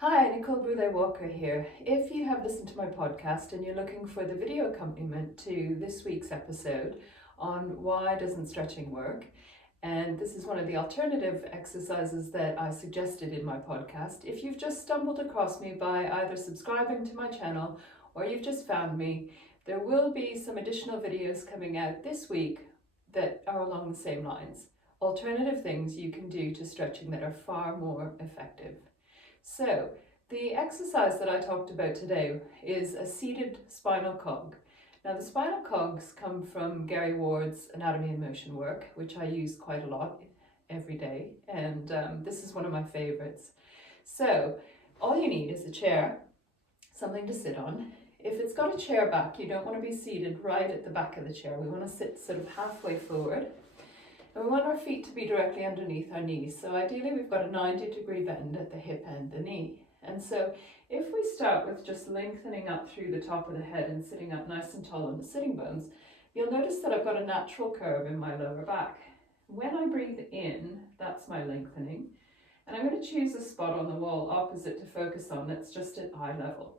Hi, Nicole Brule-Walker here. If you have listened to my podcast and you're looking for the video accompaniment to this week's episode on why doesn't stretching work, and this is one of the alternative exercises that I suggested in my podcast, if you've just stumbled across me by either subscribing to my channel or you've just found me, there will be some additional videos coming out this week that are along the same lines. Alternative things you can do to stretching that are far more effective. So the exercise that I talked about today is a seated spinal cog. Now the spinal cogs come from Gary Ward's Anatomy in Motion work, which I use quite a lot every day, and this is one of my favorites. So all you need is a chair, something to sit on. If it's got a chair back, you don't want to be seated right at the back of the chair. We want to sit sort of halfway forward. And we want our feet to be directly underneath our knees. So ideally we've got a 90-degree bend at the hip and the knee. And so if we start with just lengthening up through the top of the head and sitting up nice and tall on the sitting bones, you'll notice that I've got a natural curve in my lower back. When I breathe in, that's my lengthening. And I'm going to choose a spot on the wall opposite to focus on that's just at eye level.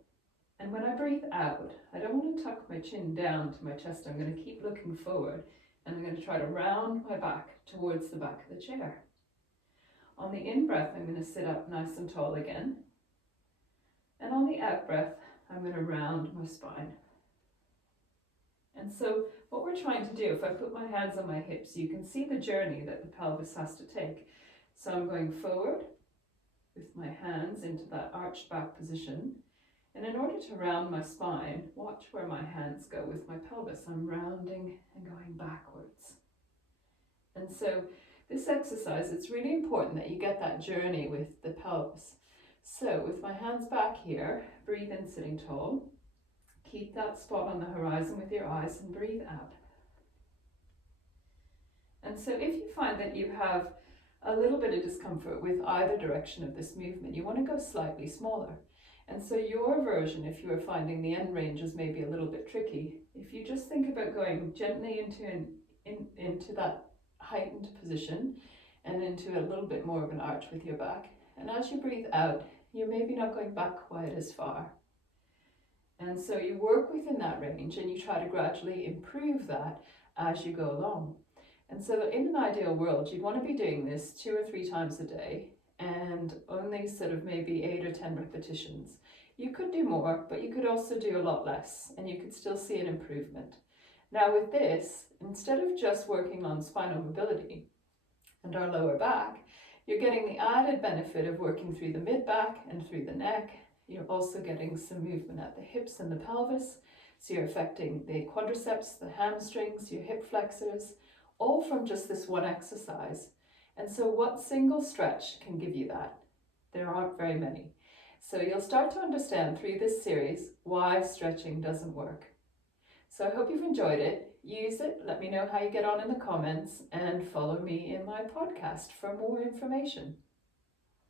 And when I breathe out, I don't want to tuck my chin down to my chest. I'm going to keep looking forward. And I'm going to try to round my back towards the back of the chair. On the in-breath, I'm going to sit up nice and tall again. And on the out-breath, I'm going to round my spine. And so what we're trying to do, if I put my hands on my hips, you can see the journey that the pelvis has to take. So I'm going forward with my hands into that arched back position. And in order to round my spine, watch where my hands go with my pelvis. I'm rounding and going backwards. And so this exercise, it's really important that you get that journey with the pelvis. So with my hands back here, breathe in sitting tall. Keep that spot on the horizon with your eyes and breathe out. And so if you find that you have a little bit of discomfort with either direction of this movement, you want to go slightly smaller. And so your version, if you are finding the end ranges may be a little bit tricky, if you just think about going gently into that heightened position and into a little bit more of an arch with your back. And as you breathe out, you're maybe not going back quite as far. And so you work within that range and you try to gradually improve that as you go along. And so in an ideal world, you'd want to be doing this 2 or 3 times a day, and only sort of maybe 8 or 10 repetitions. You could do more, but you could also do a lot less, and you could still see an improvement. Now with this, instead of just working on spinal mobility and our lower back, you're getting the added benefit of working through the mid-back and through the neck. You're also getting some movement at the hips and the pelvis, so you're affecting the quadriceps, the hamstrings, your hip flexors, all from just this one exercise. And so what single stretch can give you that? There aren't very many. So you'll start to understand through this series why stretching doesn't work. So I hope you've enjoyed it. Use it, let me know how you get on in the comments, and follow me in my podcast for more information.